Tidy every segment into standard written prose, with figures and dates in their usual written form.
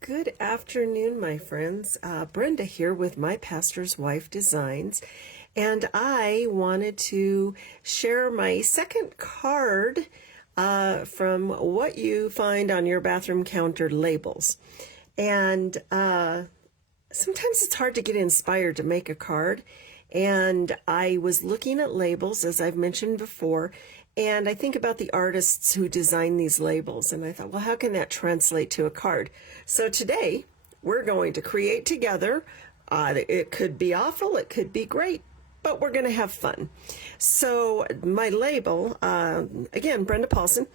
Good afternoon, my friends. Brenda here with My Pastor's Wife Designs, and I wanted to share my second card from what you find on your bathroom counter labels. And sometimes it's hard to get inspired to make a card, and I was looking at labels, as I've mentioned before, and I think about the artists who design these labels, and I thought, well, how can that translate to a card? So today, we're going to create together. It could be awful, it could be great, but we're going to have fun. So my label, again, Brenda Paulson,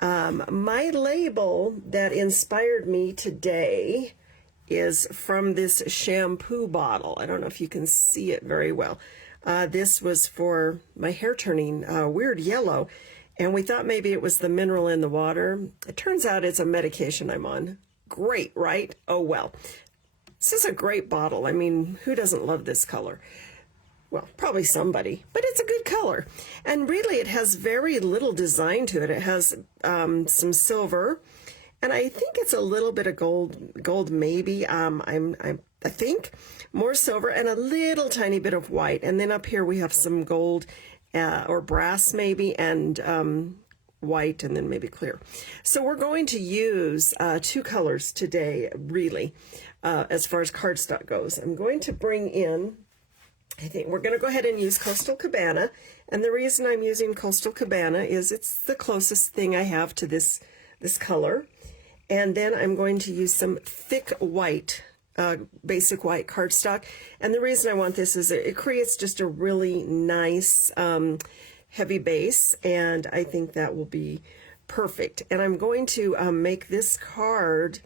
my label that inspired me today is from this shampoo bottle. I don't know if you can see it very well. This was for my hair turning weird yellow, and we thought maybe it was the mineral in the water. It turns out it's a medication I'm on. Great, right? Oh, well. This is a great bottle. I mean, who doesn't love this color? Well, probably somebody, but it's a good color. And really, it has very little design to it. It has some silver, and I think it's a little bit of gold maybe. I think more silver and a little tiny bit of white. And then up here we have some gold or brass maybe, and white, and then maybe clear. So we're going to use two colors today, really, as far as cardstock goes. I'm going to bring in, I think we're going to go ahead and use Coastal Cabana. And the reason I'm using Coastal Cabana is it's the closest thing I have to this color. And then I'm going to use some thick white, basic white cardstock. And the reason I want this is it creates just a really nice heavy base, and I think that will be perfect. And I'm going to make this card,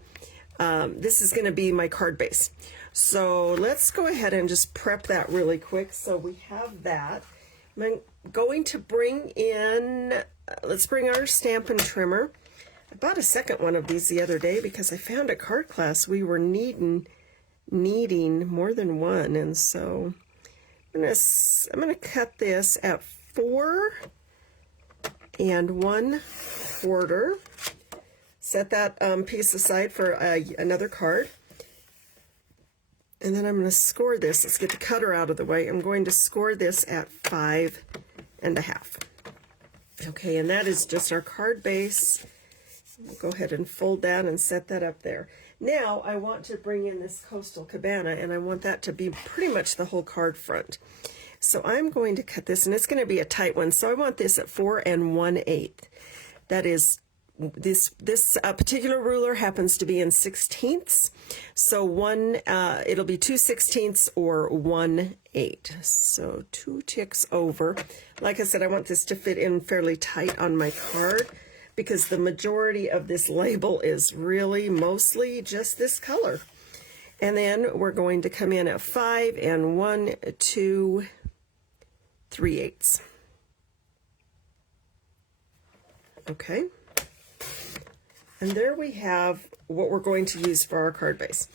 this is going to be my card base. So let's go ahead and just prep that really quick. So we have that. I'm going to bring in, let's bring our Stampin' Trimmer. I bought a second one of these the other day because I found a card class we were needing more than one, and so I'm gonna cut this at 4 1/4. Set that piece aside for another card, and then I'm going to score this. Let's get the cutter out of the way. I'm going to score this at 5 1/2. Okay, and that is just our card base. We'll go ahead and fold that and set that up there. Now I want to bring in this Coastal Cabana, and I want that to be pretty much the whole card front. So I'm going to cut this, and it's going to be a tight one. So I want this at 4 1/8. That is, this particular ruler happens to be in 16ths. So it'll be 2 16ths or 1/8. So 2 ticks over. Like I said, I want this to fit in fairly tight on my card, because the majority of this label is really mostly just this color. And then we're going to come in at 5 1 2 3/8. Okay. And there we have what we're going to use for our card base.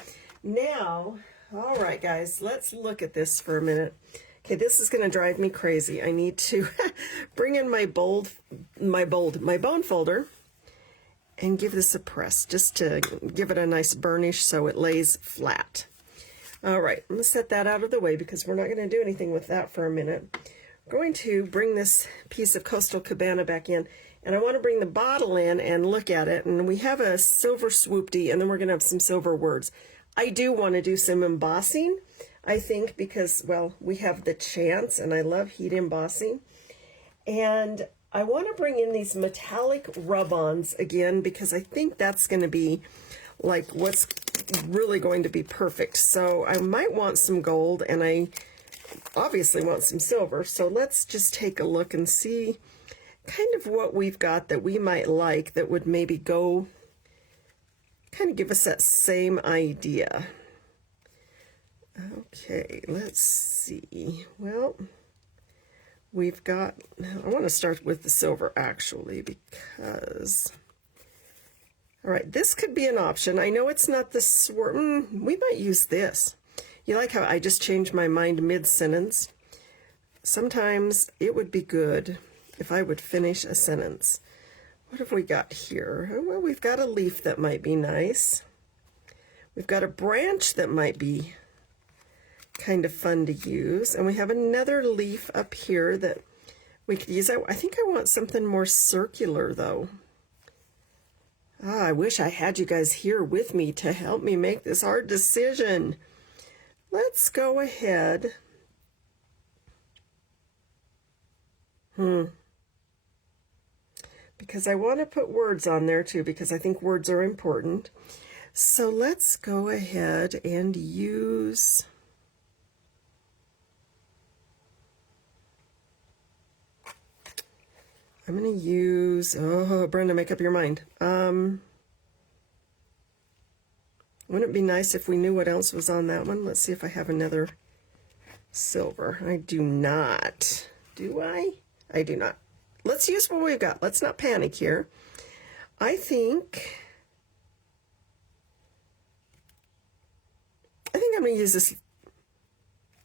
Now, all right, guys, let's look at this for a minute. Okay, this is going to drive me crazy. I need to bring in my bone folder and give this a press, just to give it a nice burnish so it lays flat. All right, I'm going to set that out of the way because we're not going to do anything with that for a minute. I'm going to bring this piece of Coastal Cabana back in, and I want to bring the bottle in and look at it. And we have a silver swoopty, and then we're going to have some silver words. I do want to do some embossing, I think, because, well, we have the chance, and I love heat embossing. And I want to bring in these metallic rub-ons again, because I think that's going to be like what's really going to be perfect. So I might want some gold, and I obviously want some silver. So let's just take a look and see kind of what we've got that we might like that would maybe go, kind of give us that same idea. Okay, let's see. Well, we've got, I want to start with the silver actually, because, all right, this could be an option. I know it's not the we might use this. You like how I just changed my mind mid-sentence? Sometimes it would be good if I would finish a sentence. What have we got here? Well, we've got a leaf that might be nice. We've got a branch that might be kind of fun to use, and we have another leaf up here that we could use. I think I want something more circular though. I wish I had you guys here with me to help me make this hard decision. Let's go ahead. Because I want to put words on there too, because I think words are important. So let's go ahead and use I'm going to use, oh, Brenda, make up your mind. Wouldn't it be nice if we knew what else was on that one? Let's see if I have another silver. I do not. Do I? I do not. Let's use what we've got. Let's not panic here. I think I'm going to use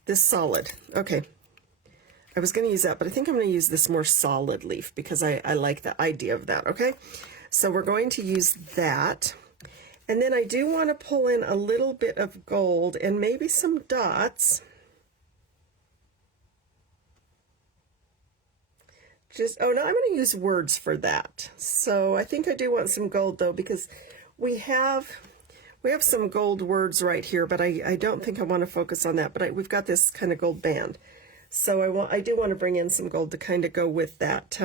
this solid. Okay. I was going to use that, but I think I'm going to use this more solid leaf because I like the idea of that, okay? So we're going to use that. And then I do want to pull in a little bit of gold and maybe some dots. Oh, no, I'm going to use words for that. So I think I do want some gold though, because we have some gold words right here, but I don't think I want to focus on that, but we've got this kind of gold band. So I do want to bring in some gold to kind of go with that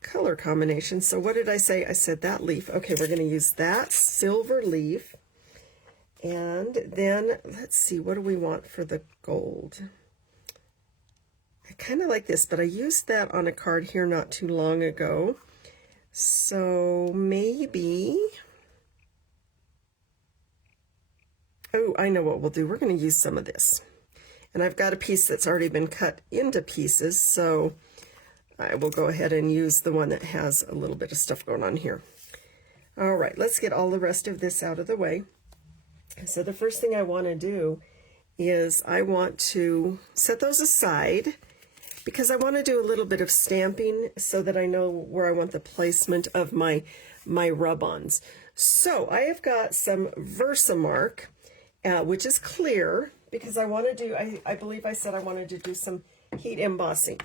color combination. So what did I say? I said that leaf. Okay, we're going to use that silver leaf. And then let's see, what do we want for the gold? I kind of like this, but I used that on a card here not too long ago. So maybe, oh, I know what we'll do. We're going to use some of this. And I've got a piece that's already been cut into pieces, so I will go ahead and use the one that has a little bit of stuff going on here. All right, let's get all the rest of this out of the way. So the first thing I want to do is I want to set those aside because I want to do a little bit of stamping so that I know where I want the placement of my rub-ons. So I have got some Versamark, which is clear, because I want to do, I believe I said I wanted to do some heat embossing.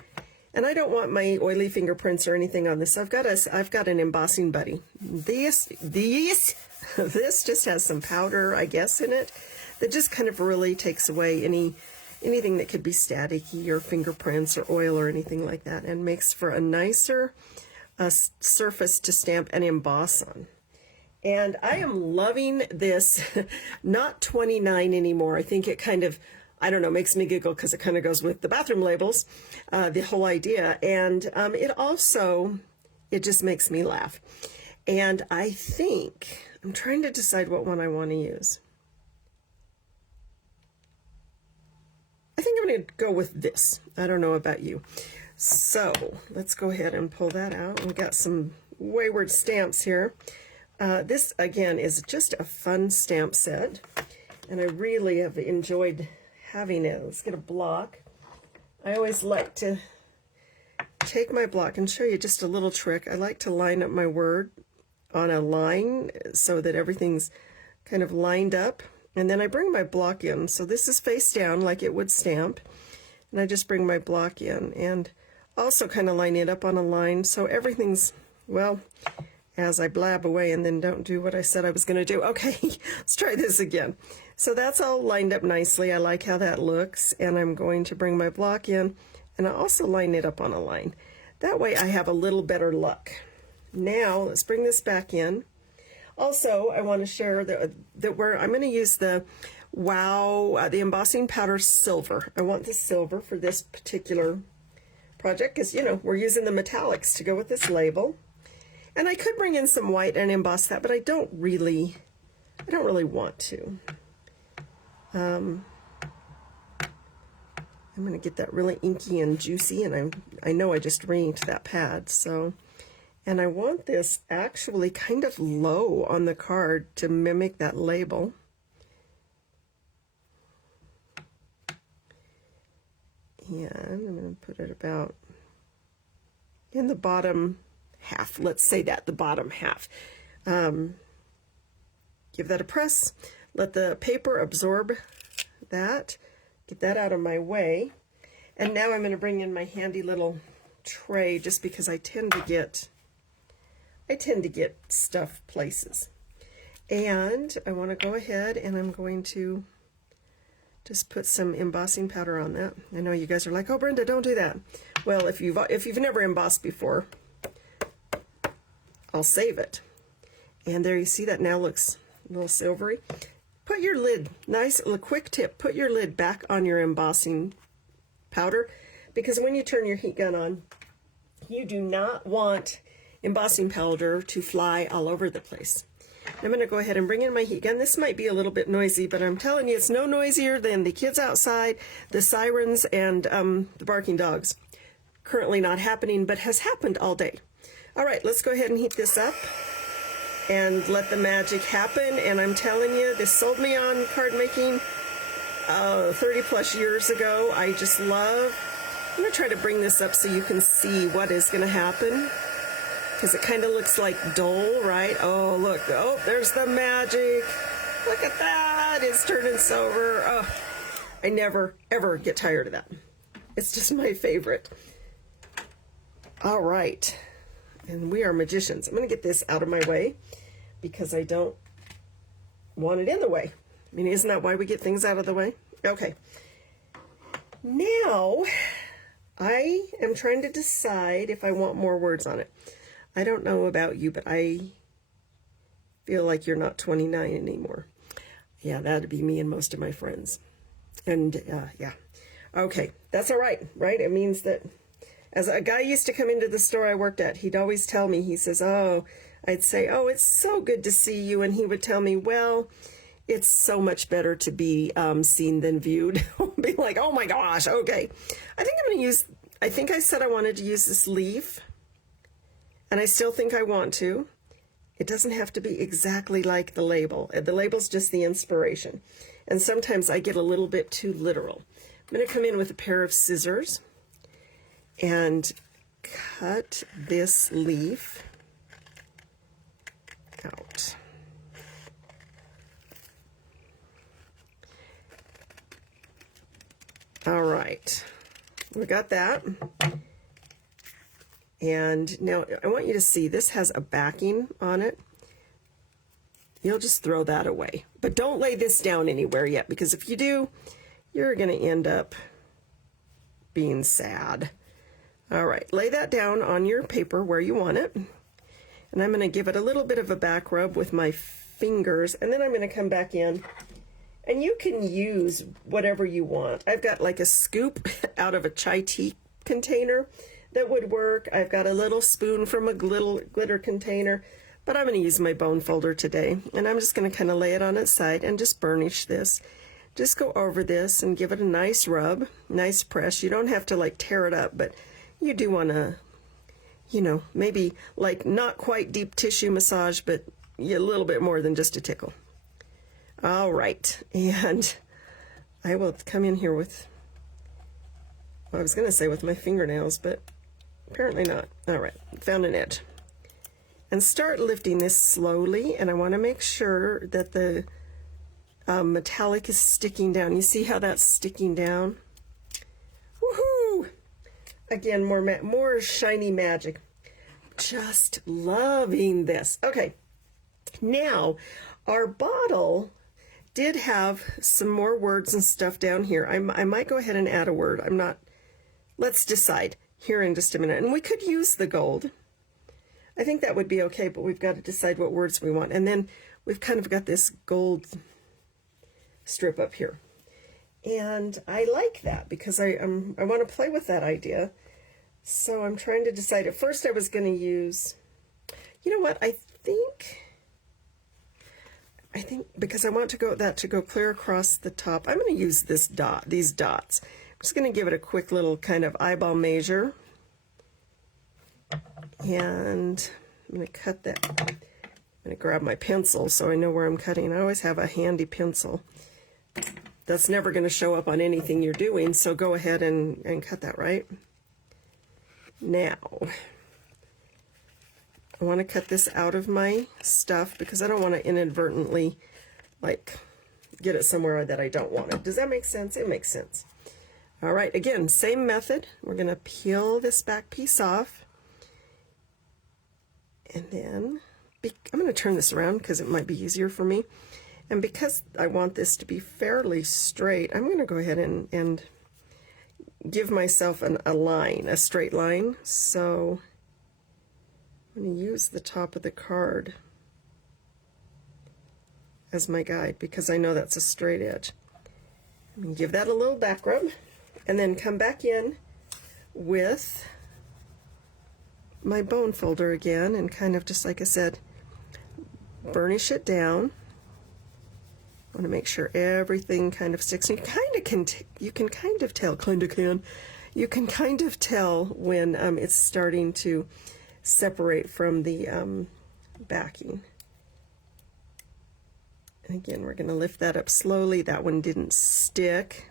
And I don't want my oily fingerprints or anything on this. I've got an embossing buddy. This just has some powder, I guess, in it that just kind of really takes away anything that could be staticky or fingerprints or oil or anything like that, and makes for a nicer surface to stamp and emboss on. And I am loving this, not 29 anymore. I think it kind of, I don't know, makes me giggle because it kind of goes with the bathroom labels, the whole idea. And it just makes me laugh. And I think, I'm trying to decide what one I want to use. I think I'm going to go with this. I don't know about you. So let's go ahead and pull that out. We've got some Wayward stamps here. This, again, is just a fun stamp set, and I really have enjoyed having it. Let's get a block. I always like to take my block and show you just a little trick. I like to line up my word on a line so that everything's kind of lined up, and then I bring my block in. So this is face down like it would stamp, and I just bring my block in and also kind of line it up on a line so everything's, well, as I blab away and then don't do what I said I was going to do. Okay, let's try this again. So that's all lined up nicely. I like how that looks, and I'm going to bring my block in, and I also line it up on a line. That way I have a little better luck. Now let's bring this back in. Also, I want to share that I'm going to use the the embossing powder silver. I want the silver for this particular project because, you know, we're using the metallics to go with this label. And I could bring in some white and emboss that, but I don't really want to. I'm going to get that really inky and juicy, and I know I just inked that pad, so. And I want this actually kind of low on the card to mimic that label. And I'm going to put it about in the bottom half. Let's say that, the bottom half. give that a press. Let the paper absorb that. Get that out of my way. And now I'm going to bring in my handy little tray, just because I tend to get stuff places. And I want to go ahead and I'm going to just put some embossing powder on that. I know you guys are like, "Oh, Brenda, don't do that." Well, if you've never embossed before, I'll save it. And there you see that now looks a little silvery. Put your lid, a quick tip, put your lid back on your embossing powder, because when you turn your heat gun on, you do not want embossing powder to fly all over the place. I'm going to go ahead and bring in my heat gun. This might be a little bit noisy, but I'm telling you, it's no noisier than the kids outside, the sirens, and the barking dogs. Currently not happening, but has happened all day. All right, let's go ahead and heat this up and let the magic happen. And I'm telling you, this sold me on card making 30 plus years ago. I just love, I'm going to try to bring this up so you can see what is going to happen, because it kind of looks like dole, right? Oh, look, oh, there's the magic. Look at that, it's turning silver. Oh, I never, ever get tired of that. It's just my favorite. All right, and we are magicians. I'm going to get this out of my way because I don't want it in the way. I mean, isn't that why we get things out of the way? Okay. Now, I am trying to decide if I want more words on it. I don't know about you, but I feel like you're not 29 anymore. Yeah, that'd be me and most of my friends. And yeah. Okay, that's all right, right? It means that, as a guy used to come into the store I worked at, he'd always tell me, he says, "Oh," I'd say, "Oh, it's so good to see you." And he would tell me, "Well, it's so much better to be seen than viewed." Be like, "Oh my gosh, okay." I think I'm going to use, I think I said I wanted to use this leaf, and I still think I want to. It doesn't have to be exactly like the label. The label's just the inspiration. And sometimes I get a little bit too literal. I'm going to come in with a pair of scissors and cut this leaf out. All right, we got that. And now I want you to see this has a backing on it. You'll just throw that away. But don't lay this down anywhere yet, because if you do, you're going to end up being sad. All right, lay that down on your paper where you want it. And I'm going to give it a little bit of a back rub with my fingers, and then I'm going to come back in. And you can use whatever you want. I've got like a scoop out of a chai tea container that would work. I've got a little spoon from a glitter container, but I'm going to use my bone folder today. And I'm just going to kind of lay it on its side and just burnish this. Just go over this and give it a nice rub, nice press. You don't have to like tear it up, but you do want to, you know, maybe like not quite deep tissue massage, but a little bit more than just a tickle. All right, and I will come in here with, well, I was going to say with my fingernails, but apparently not. All right, found an edge. And start lifting this slowly, and I want to make sure that the metallic is sticking down. You see how that's sticking down? Woohoo! Again, more shiny magic. Just loving this. Okay, now our bottle did have some more words and stuff down here. I might go ahead and add a word. I'm not, let's decide here in just a minute. And we could use the gold. I think that would be okay, but we've got to decide what words we want. And then we've kind of got this gold strip up here. And I like that because I want to play with that idea. So I'm trying to decide. At first I was going to use, you know what, I think because I want to go clear across the top, I'm going to use these dots. I'm just going to give it a quick little kind of eyeball measure. And I'm going to cut that. I'm going to grab my pencil so I know where I'm cutting. I always have a handy pencil. That's never going to show up on anything you're doing, so go ahead and cut that, right? Now, I want to cut this out of my stuff because I don't want to inadvertently like get it somewhere that I don't want it. Does that make sense? It makes sense. All right, again, same method. We're going to peel this back piece off. And then I'm going to turn this around because it might be easier for me. And because I want this to be fairly straight, I'm going to go ahead and give myself a line, a straight line. So I'm going to use the top of the card as my guide because I know that's a straight edge. I'm going to give that a little back rub and then come back in with my bone folder again and kind of just like I said, burnish it down. I want to make sure everything kind of sticks. And you can kind of tell when it's starting to separate from the backing. And again, we're going to lift that up slowly. That one didn't stick.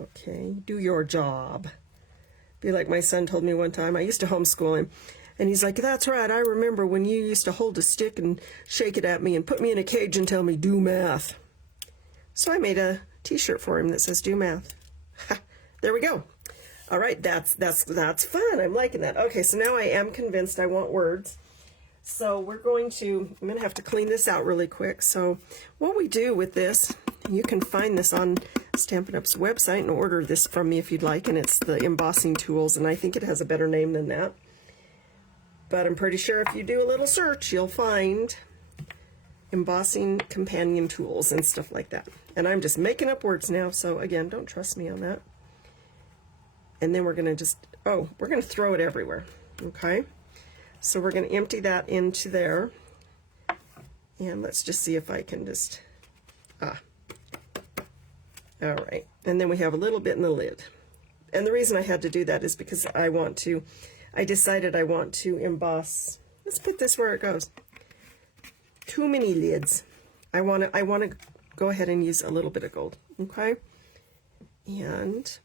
Okay, do your job. Be like my son told me one time. I used to homeschool him. And he's like, that's right, I remember when you used to hold a stick and shake it at me and put me in a cage and tell me, do math. So I made a t-shirt for him that says, do math. There we go. All right, that's fun. I'm liking that. Okay, so now I am convinced I want words. So I'm going to have to clean this out really quick. So what we do with this, you can find this on Stampin' Up's website and order this from me if you'd like, and it's the embossing tools, and I think it has a better name than that. But I'm pretty sure if you do a little search, you'll find embossing companion tools and stuff like that. And I'm just making up words now, so again, don't trust me on that. And then we're going to we're going to throw it everywhere, okay? So we're going to empty that into there. And let's just see if I can just, all right. And then we have a little bit in the lid. And the reason I had to do that is because I decided I want to emboss. Let's put this where it goes. Too many lids. I want to go ahead and use a little bit of gold, okay? And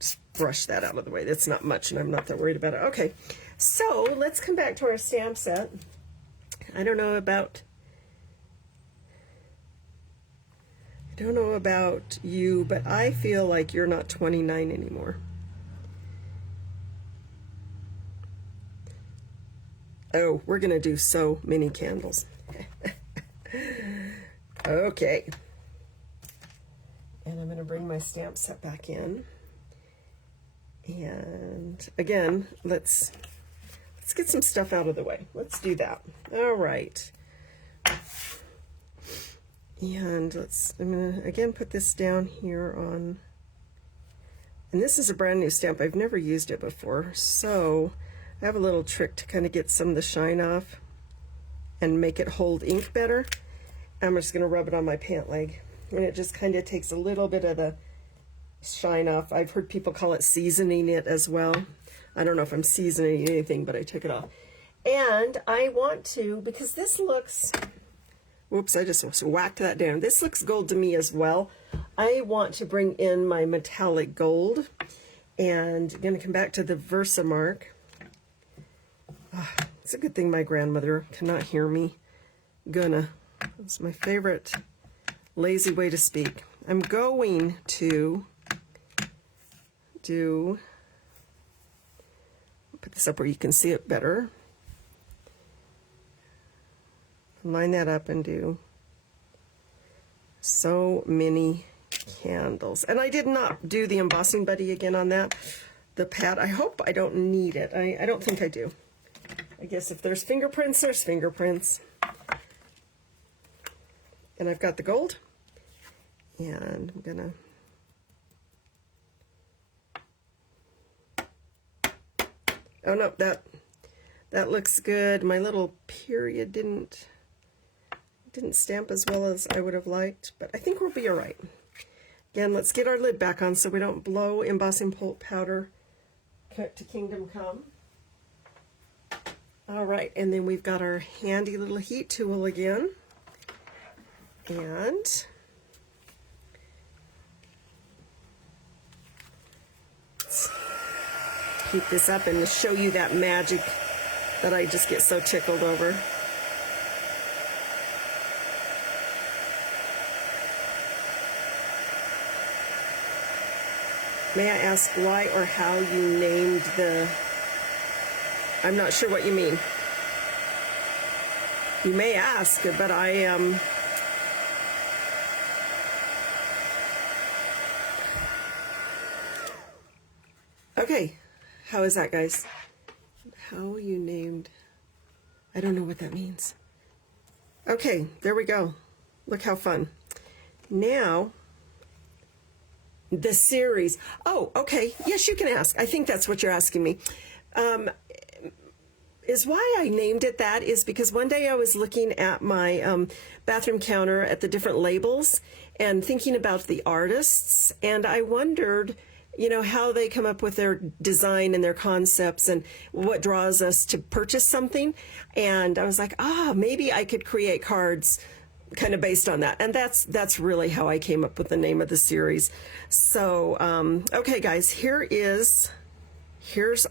just brush that out of the way. That's not much, and I'm not that worried about it. Okay, so let's come back to our stamp set. I don't know about you, but I feel like you're not 29 anymore. Oh, we're going to do so many candles. Okay. And I'm going to bring my stamp set back in. And again, let's get some stuff out of the way. Let's do that. All right. And I'm going to again put this down here on, and this is a brand new stamp. I've never used it before, so I have a little trick to kind of get some of the shine off and make it hold ink better. I'm just going to rub it on my pant leg, and it just kind of takes a little bit of the shine off. I've heard people call it seasoning it as well. I don't know if I'm seasoning anything, but I took it off. And I want to, because this looks, whoops, I just whacked that down. This looks gold to me as well. I want to bring in my metallic gold, and I'm going to come back to the Versamark. It's a good thing my grandmother cannot hear me. It's my favorite lazy way to speak. I'm going to put this up where you can see it better. Line that up and do so many candles. And I did not do the embossing buddy again on that. The pad, I hope I don't need it. I don't think I do. I guess if there's fingerprints, there's fingerprints. And I've got the gold. And I'm gonna oh no, that looks good. My little period didn't stamp as well as I would have liked, but I think we'll be all right. Again, let's get our lid back on so we don't blow embossing powder to Kingdom Come. All right, and then we've got our handy little heat tool again. And heat this up and show you that magic that I just get so tickled over. May I ask why or how you named the... I'm not sure what you mean. You may ask, but I am... Okay, how is that, guys? How you named... I don't know what that means. Okay, there we go. Look how fun. Now... the series. Oh, okay. Yes, you can ask. I think that's what you're asking me. Is why I named it that is because one day I was looking at my bathroom counter at the different labels and thinking about the artists, and I wondered, you know, how they come up with their design and their concepts and what draws us to purchase something. And I was like, maybe I could create cards kind of based on that. And that's really how I came up with the name of the series. So, okay, guys, here's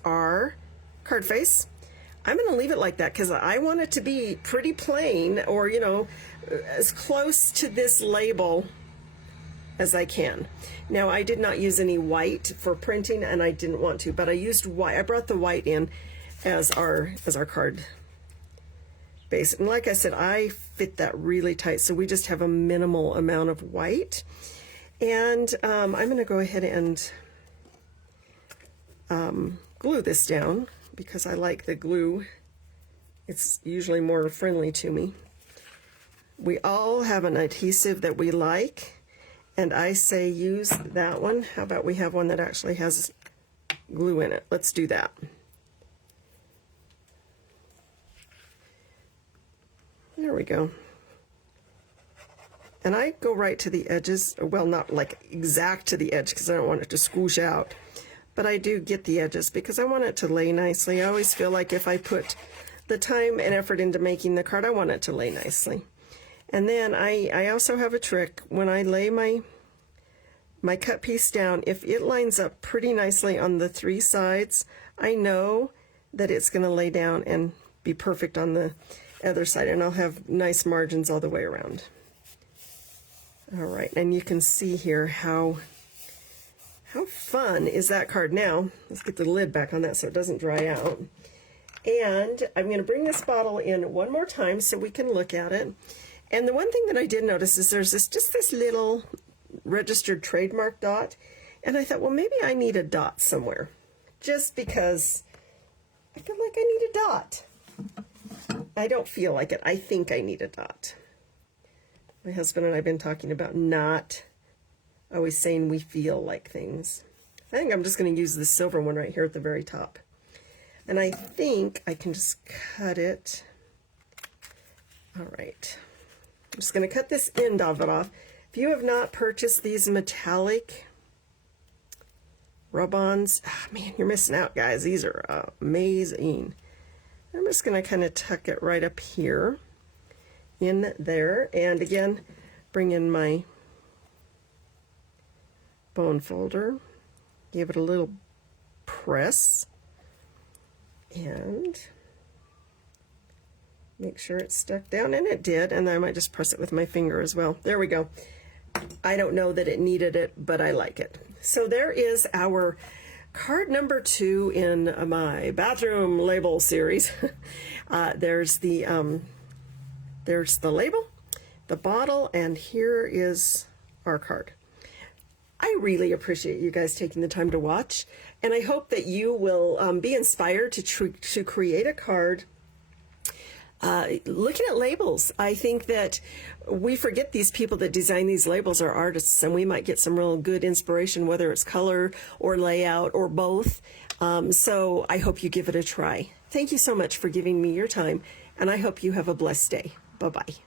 our card face. I'm going to leave it like that because I want it to be pretty plain, or, you know, as close to this label as I can. Now, I did not use any white for printing, and I didn't want to, but I used white. I brought the white in as our card base. And like I said, I fit that really tight, so we just have a minimal amount of white. And I'm going to go ahead and glue this down because I like the glue. It's usually more friendly to me. We all have an adhesive that we like, and I say use that one. How about we have one that actually has glue in it? Let's do that. There we go. And I go right to the edges. Well, not like exact to the edge because I don't want it to squoosh out. But I do get the edges because I want it to lay nicely. I always feel like if I put the time and effort into making the card, I want it to lay nicely. And then I also have a trick. When I lay my cut piece down, if it lines up pretty nicely on the three sides, I know that it's going to lay down and be perfect on the other side, and I'll have nice margins all the way around. All right, and you can see here how fun is that card. Now let's get the lid back on that so it doesn't dry out. And I'm going to bring this bottle in one more time so we can look at it. And the one thing that I did notice is there's just this little registered trademark dot, and I thought, well, maybe I need a dot somewhere, just because I feel like I need a dot. I don't feel like it. I think I need a dot. My husband and I have been talking about not always saying we feel like things. I think I'm just going to use this silver one right here at the very top. And I think I can just cut it. All right. I'm just going to cut this end of it off. If you have not purchased these metallic rub-ons, man, you're missing out, guys. These are amazing. I'm just going to kind of tuck it right up here in there. And again, bring in my bone folder, give it a little press, and make sure it's stuck down, and it did, and I might just press it with my finger as well. There we go. I don't know that it needed it, but I like it. So there is our card number 2 in my bathroom label series. There's the label, the bottle, and here is our card. I really appreciate you guys taking the time to watch, and I hope that you will be inspired to create a card looking at labels. I think that we forget these people that design these labels are artists, and we might get some real good inspiration, whether it's color or layout or both. So I hope you give it a try. Thank you so much for giving me your time, and I hope you have a blessed day. Bye-bye.